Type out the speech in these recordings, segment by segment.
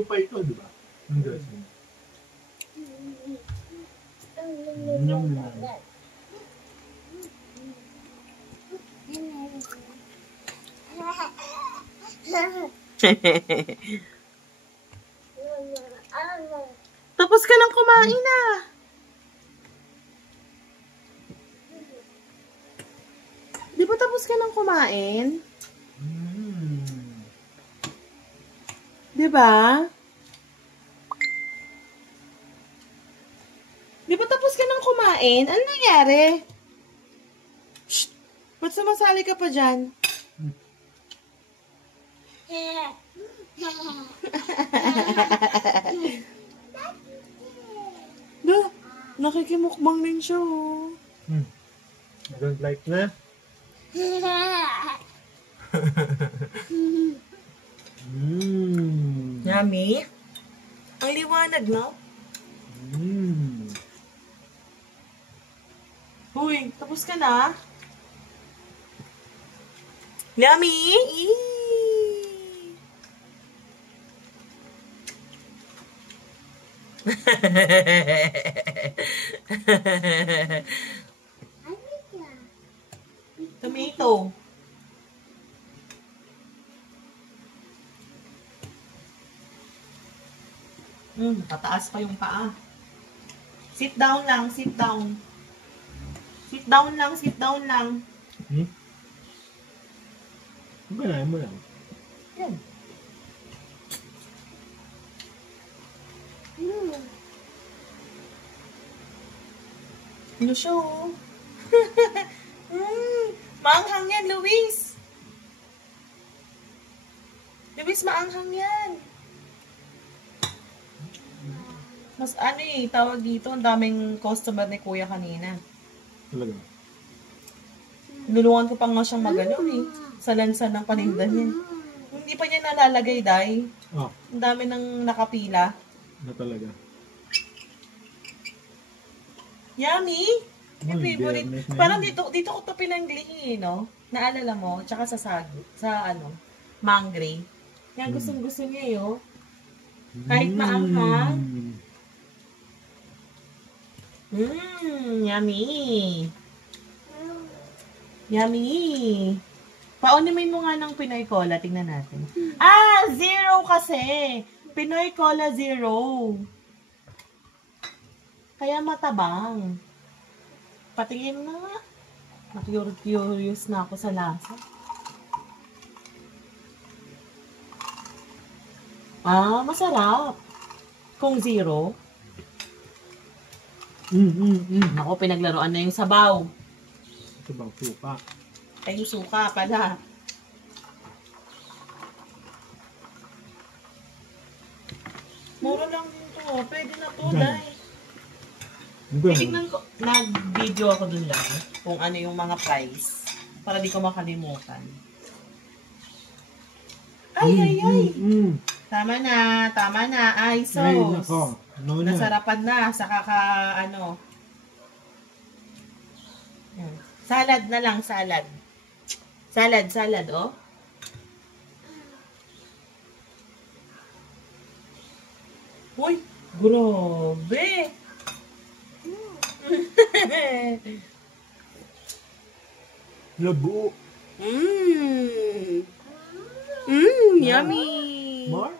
pa ito, di ba? Ang dressing. Yum. Tapos ka nang kumain na. Di ba tapos ka nang kumain? Di ba? Di ba tapos ka nang kumain? Ano nangyari? Shh! Ba't sumasali ka pa dyan? Nakikimukbang din siya, oh. I don't like na. Yummy. Ang liwanag, no? Uy, tapos ka na? Yummy! Tomato. Pataas pa yung paa. Sit down lang, sit down. Sit down lang, sit down lang. Balayan mo lang. Yan. Ano siya, oh? Maanghang yan, Luis. Luis, maanghang yan. Mas ano eh, tawag dito, ang daming customer ni Kuya kanina. Talaga? Lulungan ko pa nga siyang magano eh. Sa lansan ng paninda niya. Hindi pa niya nalalagay, Day. Oh. Ang dami nang nakapila. Na talaga. Yummy! Yung favorite. Parang dito ko to pinanglihi, no? Naalala mo? Tsaka sa mangre. Yan, gustong-gusto niya, eh, oh. Kahit maanghang. Yummy! Yummy! Paunimin mo nga ng Pinoy Cola. Tingnan natin. 0 kasi! Pinoy Cola 0. Kaya matabang. Patingin na nga. Curious na ako sa lasa. Masarap. Kung 0. Ako, pinaglaruan na yung sabaw. Sabaw, suka. Ay, yung suka pala. Mura lang dito. Pwede na to, Day. Tignan ko, nag-video ako dun lang kung ano yung mga price para di ko makalimutan. Ay. Tama na. Ay, sauce. Nasarapan na sa Salad na lang, salad. Salad, oh. Uy, grabe. Labo. Yummy. More?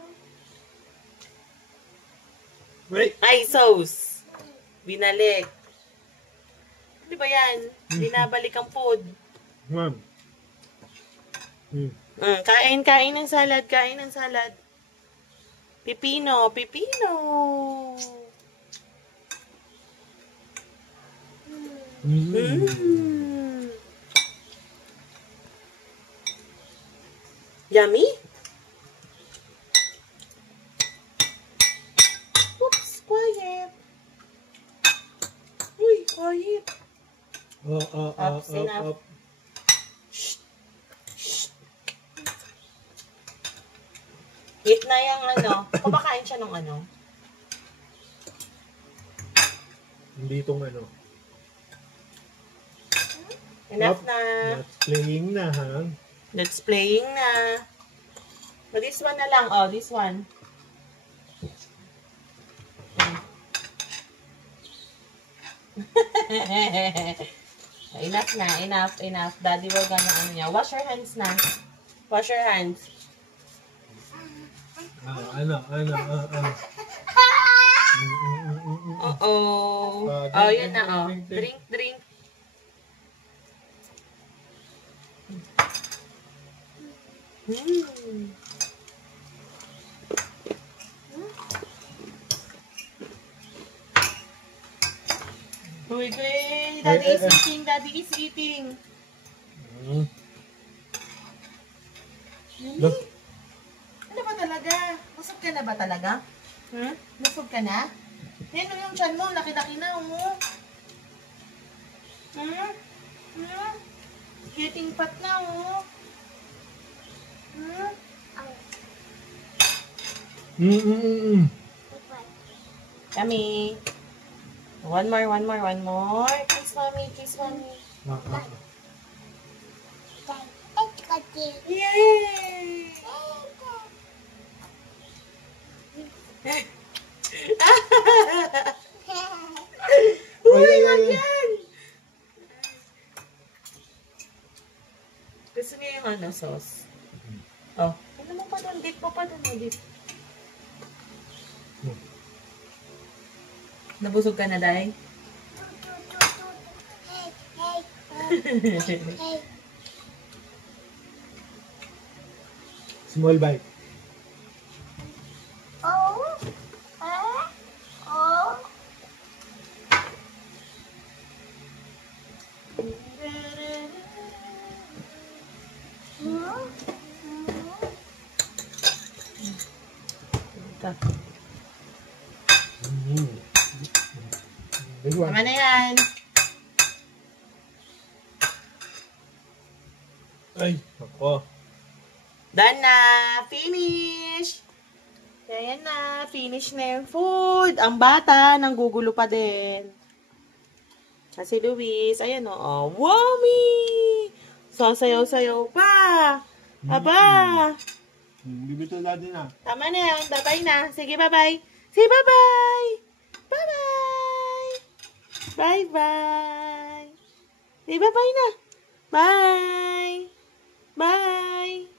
Wait. Ay, sauce. Binalik. Di ba yan? Binabalik ang food. Kain ng salad, Pipino. Yummy? Oops, quiet. Uy, quiet. Up. Shh. Hit na yung kumakain siya ng Hindi itong Enough na. That's playing na, ha? Let's playing na. So, this one na lang. Oh, this one. Enough na, enough. Daddy will gonna ano niya. Wash your hands na. Wash your hands. Ano. Uh-oh. Oh, yun na, oh. Drink. Uy, Daddy is eating. Daddy is eating. Look. Ano ba talaga? Busog ka na ba talaga? Busog ka na? Yan yung tiyan mo. Laki-laki na, oh. Getting fat na, oh. Yummy. One more. Kiss mommy. Yay! Uy, wag yan! Gusto niya yung ano, sauce? Oh. Ano mo pa doon? Dip mo pa doon. Dip. Nabusog ka na, Day? Small bite. Big one. Tama na yan. Ay, ako. Done na. Finish. Ayan na. Finish na yung food. Ang bata, nanggugulo pa din. Si Luis. Ayan o. Oh. Wummy! Sasayaw-sayaw pa. Aba. Bibito daddy na. Tama na yan. Bye-bye na. Sige, bye-bye. Sige, bye-bye. Bye-bye. Bye-bye. Sige, bye-bye na. Bye. Bye.